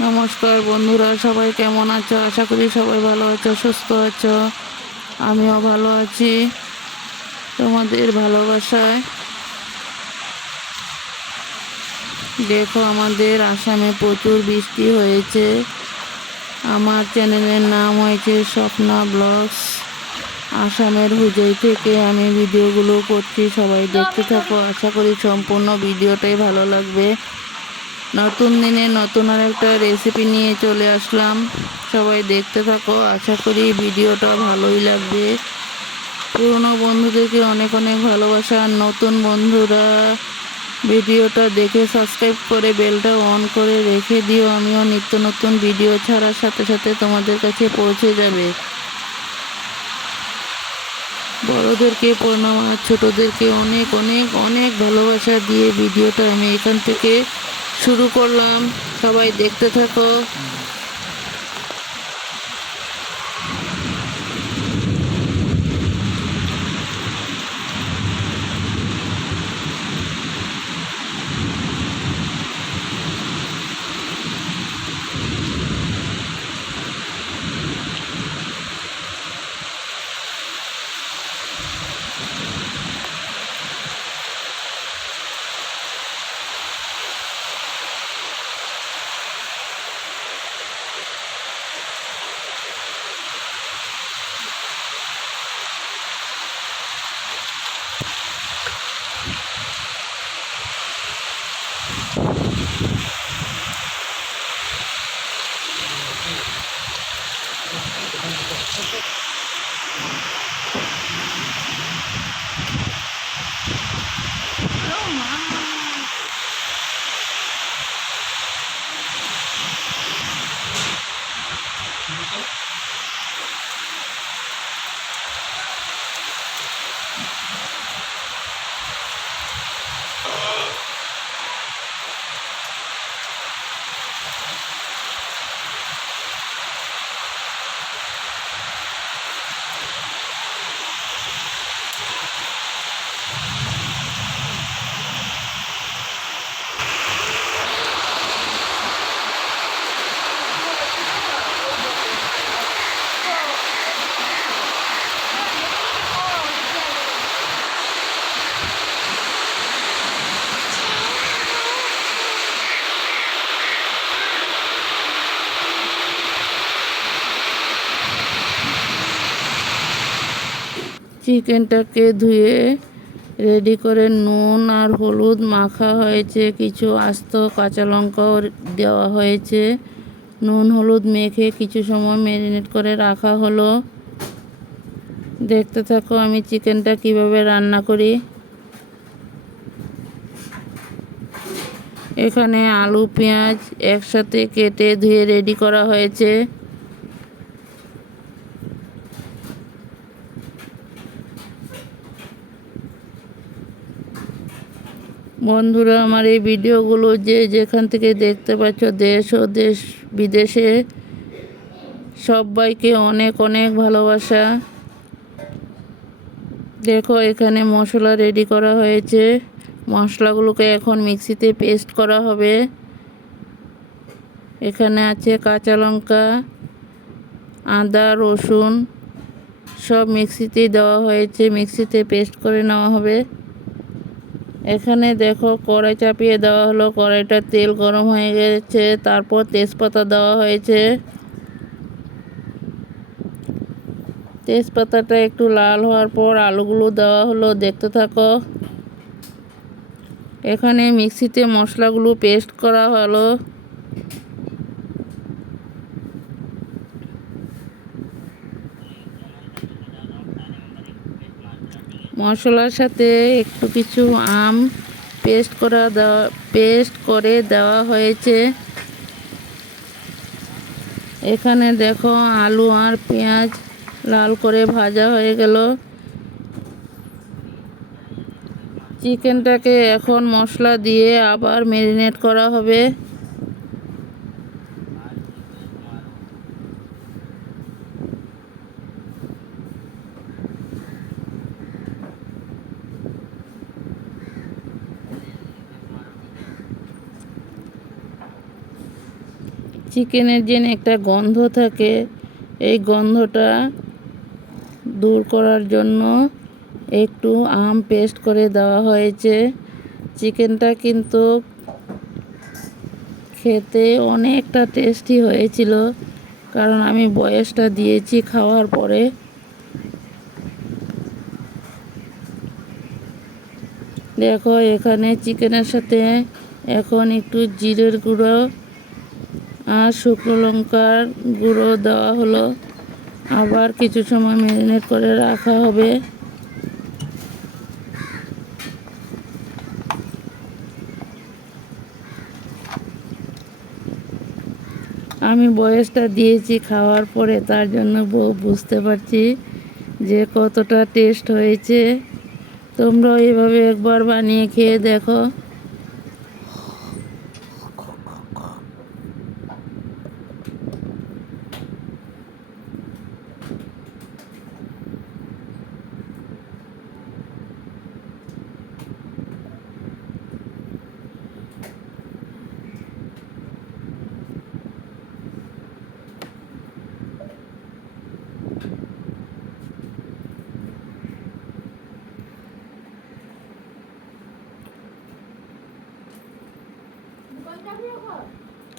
নমস্কার বন্ধুরা, সবাই কেমন আছো? আশা করি সবাই ভালো আছো, সুস্থ আছো। আমিও ভালো আছি তোমাদের ভালোবাসায়। দেখো, আমাদের আসামে প্রচুর বৃষ্টি হয়েছে। আমার চ্যানেলের নাম হয়েছে স্বপ্না ব্লগস। আসামের হুজই থেকে আমি ভিডিওগুলো করছি, সবাই দেখতে থাকো। আশা করি সম্পূর্ণ ভিডিওটাই ভালো লাগবে। নতুন দিনে নতুন আর একটা রেসিপি নিয়ে চলে আসলাম। সবাই দেখতে থাকো, আশা করি ভিডিওটা ভালোই লাগবে। পুরনো বন্ধুদেরকে অনেক অনেক ভালোবাসা। নতুন বন্ধুরা, ভিডিওটা দেখে সাবস্ক্রাইব করে বেলটা অন করে রেখে দিও। আমিও নিত্য নতুন ভিডিও ছাড়ার সাথে সাথে তোমাদের কাছে পৌঁছে যাবে। বড়োদেরকে, প্রণাম আর ছোটোদেরকে অনেক অনেক অনেক ভালোবাসা দিয়ে ভিডিওটা আমি এখান থেকে শুরু করলাম। সবাই দেখতে থাকো। চিকেনটাকে ধুয়ে রেডি করে নুন আর হলুদ মাখা হয়েছে, কিছু আস্ত কাঁচা লঙ্কাও দেওয়া হয়েছে। নুন, হলুদ মেখে কিছু সময় ম্যারিনেট করে রাখা হলো। দেখতে থাকো আমি চিকেনটা কীভাবে রান্না করি। এখানে আলু, পেঁয়াজ একসাথে কেটে ধুয়ে রেডি করা হয়েছে। বন্ধুরা, আমার এই ভিডিওগুলো যে যেখান থেকে দেখতে পাচ্ছ, দেশ ও দেশ বিদেশে সবাইকে অনেক অনেক ভালোবাসা। দেখো, এখানে মশলা রেডি করা হয়েছে। মশলাগুলোকে এখন মিক্সিতে পেস্ট করা হবে। এখানে আছে কাঁচা লঙ্কা, আদা, রসুন, সব মিক্সিতেই দেওয়া হয়েছে। মিক্সিতে পেস্ট করে নেওয়া হবে। এখানে দেখো কড়াই চাপিয়ে দেওয়া হলো। কড়াইটা তেল গরম হয়ে গেছে, তারপর তেজপাতা দেওয়া হয়েছে। তেজপাতাটা একটু লাল হওয়ার পর আলুগুলো দেওয়া হলো, দেখতে থাকো। এখানে মিক্সিতে মশলাগুলো পেস্ট করা হলো। মশলার সাথে একটু কিছু আম পেস্ট করা দেওয়া পেস্ট করে দেওয়া হয়েছে। এখানে দেখো আলু আর পেঁয়াজ লাল করে ভাজা হয়ে গেল। চিকেনটাকে এখন মশলা দিয়ে আবার ম্যারিনেট করা হবে। চিকেনের যে একটা গন্ধ থাকে, এই গন্ধটা দূর করার জন্য একটু আম পেস্ট করে দেওয়া হয়েছে। চিকেনটা কিন্তু খেতে অনেকটা টেস্টি হয়েছিল, কারণ আমি বয়সটা দিয়েছি খাওয়ার পরে। দেখো, এখানে চিকেনের সাথে এখন একটু জিরের গুঁড়ো আর শুকনো লঙ্কার গুঁড়ো দেওয়া হলো। আবার কিছু সময় ম্যারিনেট করে রাখা হবে। আমি বয়সটা দিয়েছি খাওয়ার পরে, তার জন্য বউ- বুঝতে পারছি যে কতটা টেস্ট হয়েছে। তোমরাও এভাবে একবার বানিয়ে খেয়ে দেখো।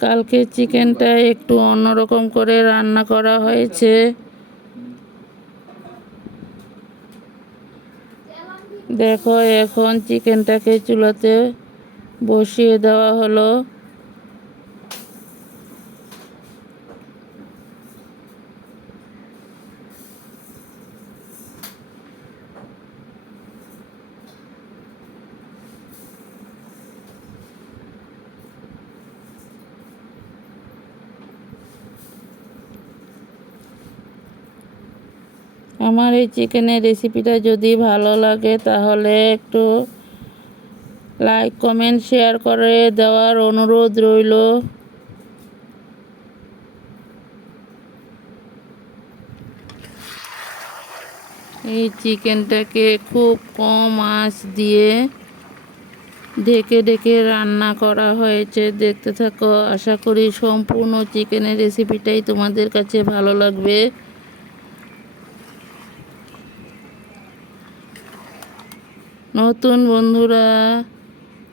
কালকে চিকেনটা একটু অন্যরকম করে রান্না করা হয়েছে। দেখো, এখন চিকেনটাকে চুলাতে বসিয়ে দেওয়া হলো। আমার এই চিকেনের রেসিপিটা যদি ভালো লাগে, তাহলে একটু লাইক কমেন্ট শেয়ার করে দেওয়ার অনুরোধ রইল। এই চিকেনটাকে খুব কম আঁচ দিয়ে ঢেকে ঢেকে রান্না করা হয়েছে। দেখতে থাকো, আশা করি সম্পূর্ণ চিকেনের রেসিপিটাই তোমাদের কাছে ভালো লাগবে। নতুন বন্ধুরা,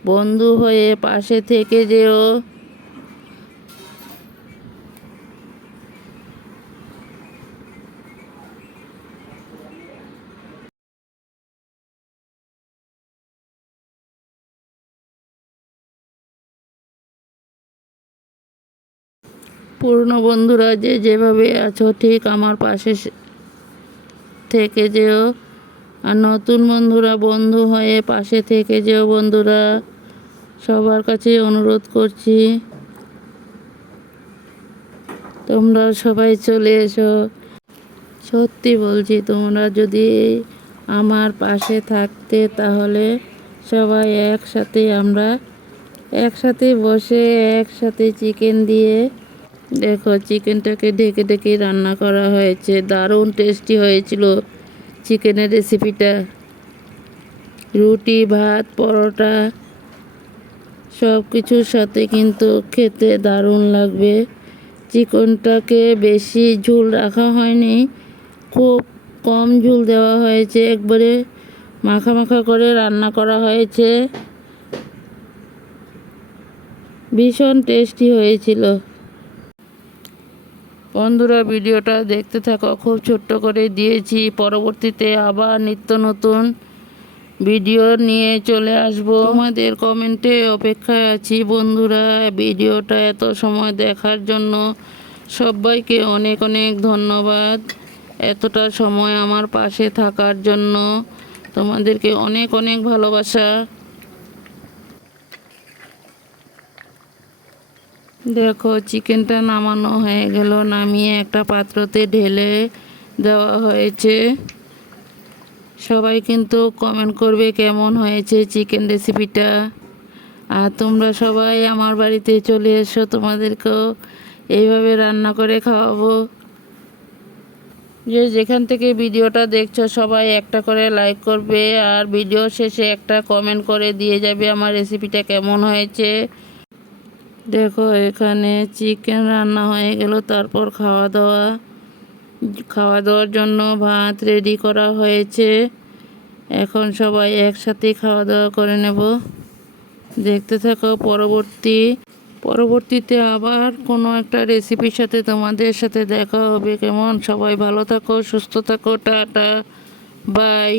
বন্ধু হয়ে পাশে থেকে যেও। পুরনো বন্ধুরা, যে যেভাবে আছো, ঠিক আমার পাশে থেকে যেও। আর নতুন বন্ধুরা, বন্ধু হয়ে পাশে থেকে যেও বন্ধুরা। সবার কাছে অনুরোধ করছি তোমরা সবাই চলে এসো। সত্যি বলছি, তোমরা যদি আমার পাশে থাকতে, তাহলে সবাই একসাথে আমরা একসাথে বসে একসাথে চিকেন দিয়ে, দেখো, চিকেনটাকে ঢেকে ঢেকে রান্না করা হয়েছে। দারুণ টেস্টি হয়েছিল। চিকেনের রেসিপিটা রুটি, ভাত, পরোটা সব কিছুর সাথে কিন্তু খেতে দারুণ লাগবে। চিকেনটাকে বেশি ঝোল রাখা হয়নি, খুব কম ঝোল দেওয়া হয়েছে। একবারে মাখা মাখা করে রান্না করা হয়েছে। ভীষণ টেস্টি হয়েছিল। বন্ধুরা, ভিডিওটা দেখতে থাকো। খুব ছোট্ট করে দিয়েছি। পরবর্তীতে আবার নিত্য নতুন ভিডিও নিয়ে চলে আসব। আমাদের কমেন্টে অপেক্ষায় আছি বন্ধুরা ভিডিওটা এত সময় দেখার জন্য। সবাইকে অনেক অনেক ধন্যবাদ এতটা সময় আমার পাশে থাকার জন্য। তোমাদেরকে অনেক অনেক ভালোবাসা। দেখো, চিকেনটা নামানো হয়ে গেল। নামিয়ে একটা পাত্রতে ঢেলে দেওয়া হয়েছে। সবাই কিন্তু কমেন্ট করবে কেমন হয়েছে চিকেন রেসিপিটা আর তোমরা সবাই আমার বাড়িতে চলে এসো, তোমাদেরকেও এইভাবে রান্না করে খাওয়াবো। যে যেখান থেকে ভিডিওটা দেখছ, সবাই একটা করে লাইক করবে। আর ভিডিও শেষে একটা কমেন্ট করে দিয়ে যাবে আমার রেসিপিটা কেমন হয়েছে। দেখো, এখানে চিকেন রান্না হয়ে গেল। তারপর খাওয়া দাওয়া খাওয়া দাওয়ার জন্য ভাত রেডি করা হয়েছে। এখন সবাই একসাথে খাওয়া দাওয়া করে নেব। দেখতে থাকো পরবর্তী, পরবর্তীতে আবার কোনো একটা রেসিপির সাথে তোমাদের সাথে দেখা হবে। কেমন? সবাই ভালো থাকো, সুস্থ থাকো, টাটা বাই